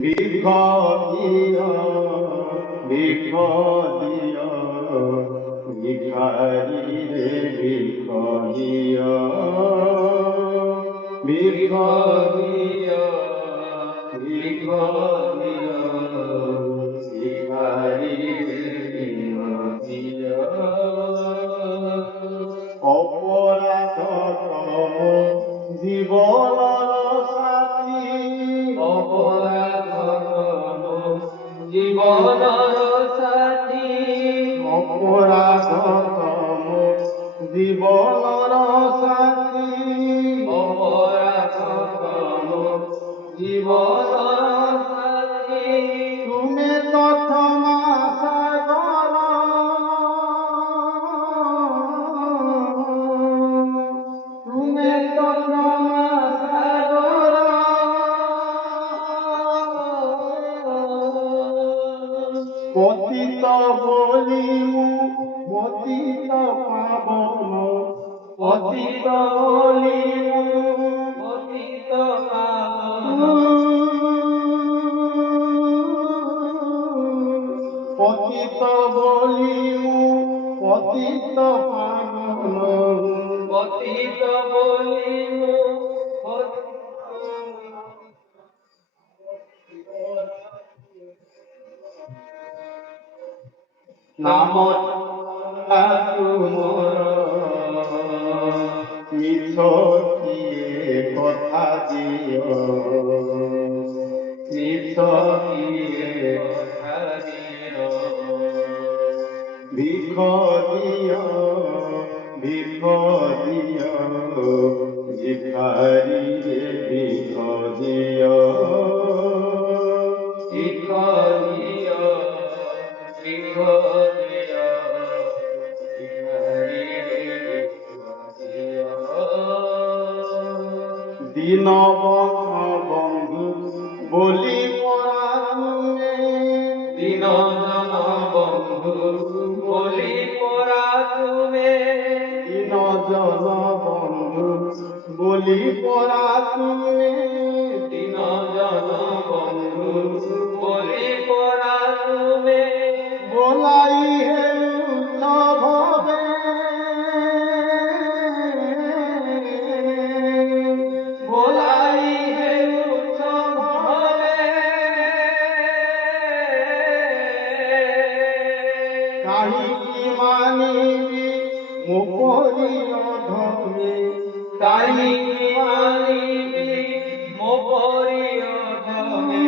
ভিক্ষ দিও ভিক্ষ দিও ভিখারি রে ভিক্ষ দিও ভিক্ষ দিও ভিক্ষ দিও ভিখারি রে ভিক্ষ দিও অপরাধ তম জীবনর সাথী অপরাধ জীবনর সাথী অপরাধতম জীবনর সাথী অপরাধতম জীবনর সাথী তুমি তথমা সাগর তুমি তথমা সাগর পতিত বলিমু পতিত পাবন পতিত বলিমু পতিত পাবন পতিত বলিমু পতিত পাবন পতিত বলিমু নাম তুমর মিছ কিয়ে কথা দিও মিছ কিয়ে কথা দিও ভিখ দিও ভিখ দিও ভিখারি রে ভিখ দিও ভিখ দিও ভিখ দিও ভিখারি রে ভিখ দিও দিন বন্ধু বলি পড়া তুমি দিন জন বন্ধু বলি পরা তুমি দিন জন বন্ধু বলি পড়া তুমি দিন জন বন্ধু বলি পরা তুমি বলাই হে ভবে বলাই হে উৎসবে কাহিনী মানিবি মোপরি অধমে কাহিনী মানিবি মোপরি অধমে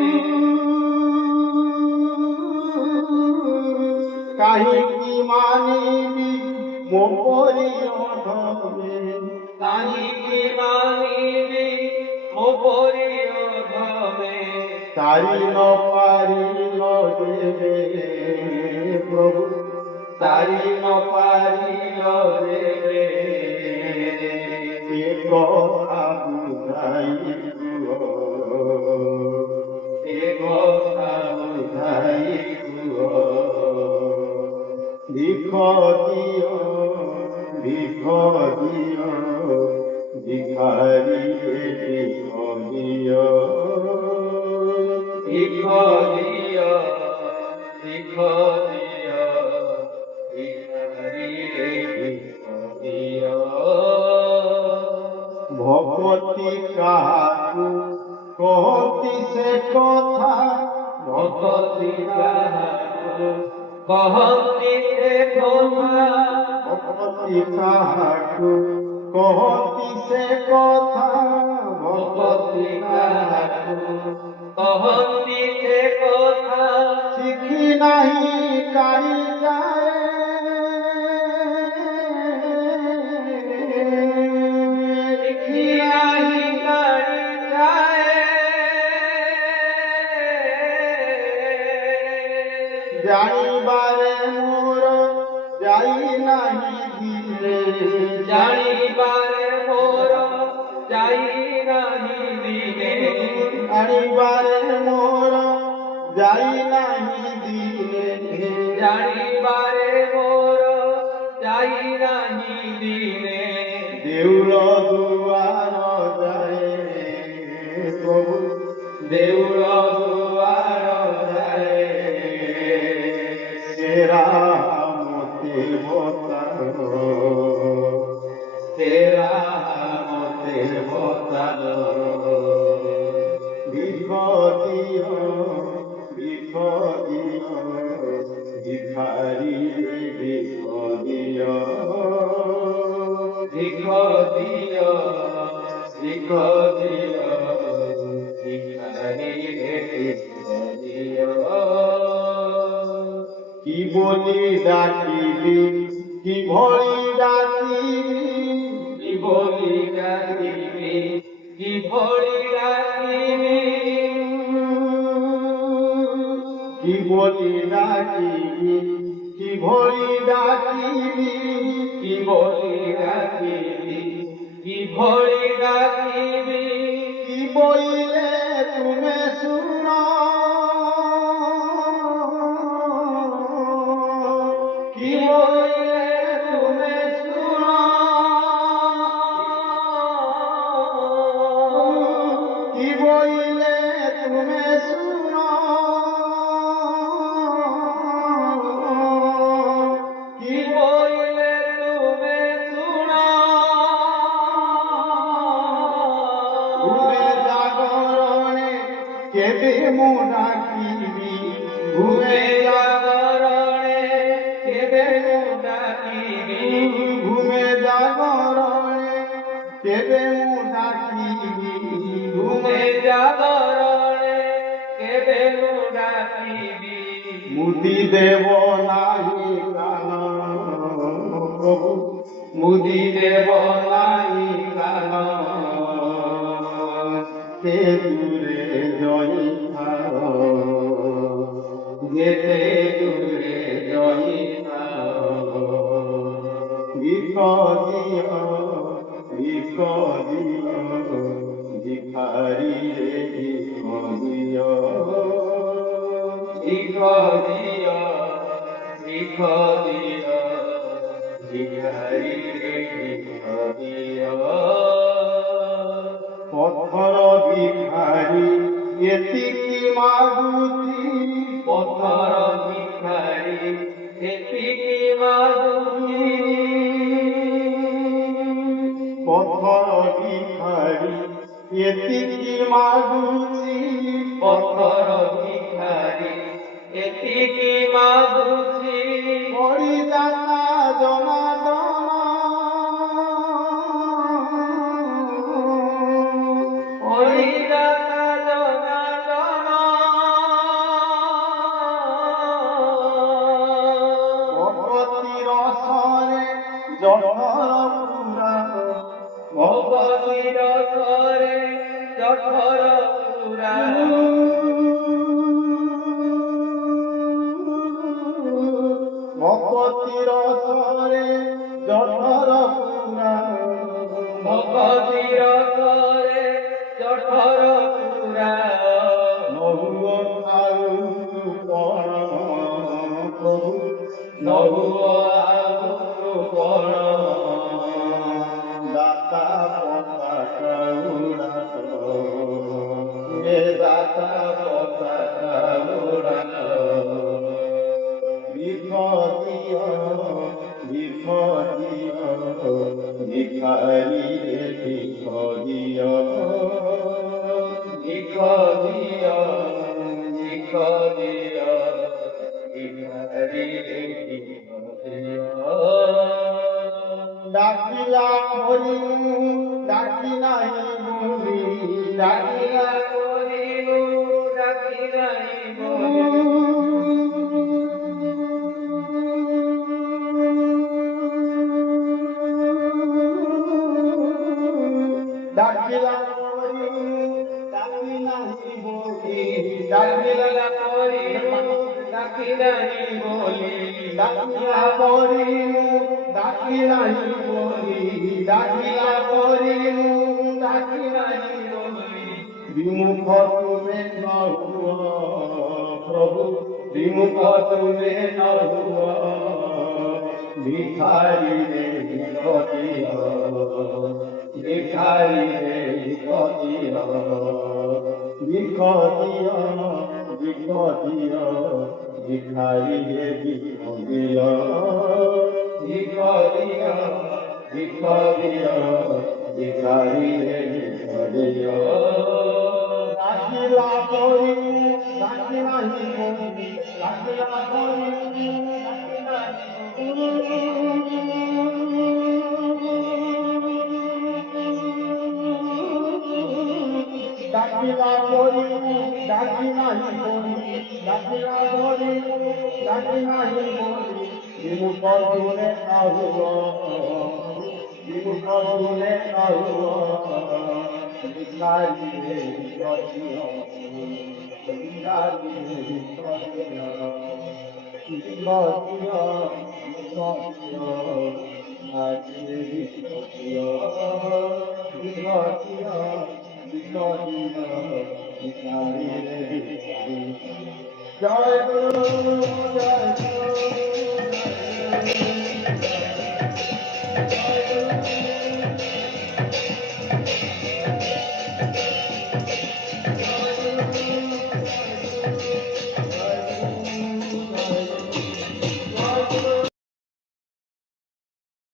কাহিনী মানিবি মোপরি অধমে কাহিনী মানিবি মোপরি অধমে তারি ন পারিল দেবে প্রভু তারি ন পারিল দেবে এ কথা বুঝাই কুহ এ কথা বুঝাই কুহ ভিখ দিও ভিখ দিও ভিখারি রে ভিখ দিও ভিখ দিও ভিখ দিও ভিখারি রে ভিখ দিও ভগতি কাহাকু কহতি সে কথা ভগতি কাহাকু কহতি সে কথা ভগতি কাহাকু কহতি সে কথা ভগতি কাহাকু কহতি সে কথা শিখি নাহি কারি যায় লিখি নাহি কারি যায় জানিবারে মোর যাই নাহি দিলে জানিবারে মোর যাই নাহি দিলে জানিবারে মোর যাই নাহি দিলে জানিবারে মোর যাই নাহি দিলে দেউল দুয়ার যায় প্রভু দেউল দুয়ার ভিখারি রে ভিখ দিও ভিখ দিও ভিখ দিও ভিখারি রে ভিখ দিও কি বলি ডাকিবি কি ভরি ডাকিবি কি বলি ডাকিবি কি ভরি ডাকিবি কি বলি ডাকিবি কি ভরি ডাকিবি কি বলি ডাকিবি কি ভরি ডাকিবি কি বলিলে তুমি শুনো কি বলিলে তুমি শুনো কি বলিলে তুমি শুনো কি বলিলে তুমি শুনো ঘুমে জাগরণে কেবে মু ডাকিবি ঘুমে জাগরণে কেবে মু ডাকিবি ঘুমে জাগরণে কেবে মু ডাকিবি ঘুমে জাগরণে কেবে মু ডাকিবি মুদি দেব নাহি কান প্রভু মুদি দেব নাই কান কে দূরে জয় যেতে দূরে জয়ী ভিখ দিও ভিখারি রে ভিখ দিও ভিখ দিও ভিখ দিও ভিখারি রে ভিখ দিও পথর ভিখারি এতিকি মাগুতি পথর ভিখারি এতিকি মাগুতি পথর ভিখারি এতিকি মাগুতি পথর ভিখারি এতিকি মাগুতি হরিদাতা জনাদন হরিদাতা জনার্দন ভগতি রসরে জঠর পুরা ভগবতীর করে জঠর পুরা ভগতি রসরে জঠর পুরা ভগবতীর করে জঠর পুরা নহুব আউ পণ প্রভু নভু আগুরু পণ দাতা পতাকা উড়াত এ দাতা পতাকা উড়াত ভিখ দিও ভিখারি রে ভিখ দিও ভিখ দিও ভিখ দিও ভিখারি রে ভিখ দিও ডাকিলা হরিণু ডাকি নাই বলি ডাকিলা করিনু ডাকি নাই বলি ডাকিলা হরিণু ডাকি নাই বলি ডাকিলা করিনু ডাকি নাই বলি ডাকিলা হরিণু ডাকি নাই বলি ডাকিলা হরিণু ডাকি নাই বলি বিমুখ তুমে ন হুয়া প্রভু বিমুখ তুমে ন হুয়া ভিখারি রে ভিখ দিও ভিখারি রে ভিখ দিও ভিখ দিও ভিখ দিও ভিখারি রে ভিখ দিও ভিখ দিও ভিখ দিও ভিখারি রে ভিখ দিও ডাকিলা করি ডাকি নাহি বলি ডাকিলা বলি ডাকিলা বলি ডাকি নাহি বলি বিমুখ দিনে আহুয়া বিমুখ দিনে আহুয়া ভিখারি রে ভিখারিয়া ভিখারি রে ভিখারিয়া ভিখারিয়া ভিখারিয়া ভিখারি রে ভিখারিয়া ভিখারিয়া ভিখারিয়া ভিখারি রে ভিখারিয়া জয় গুরু জয় গুরু জয় গুরু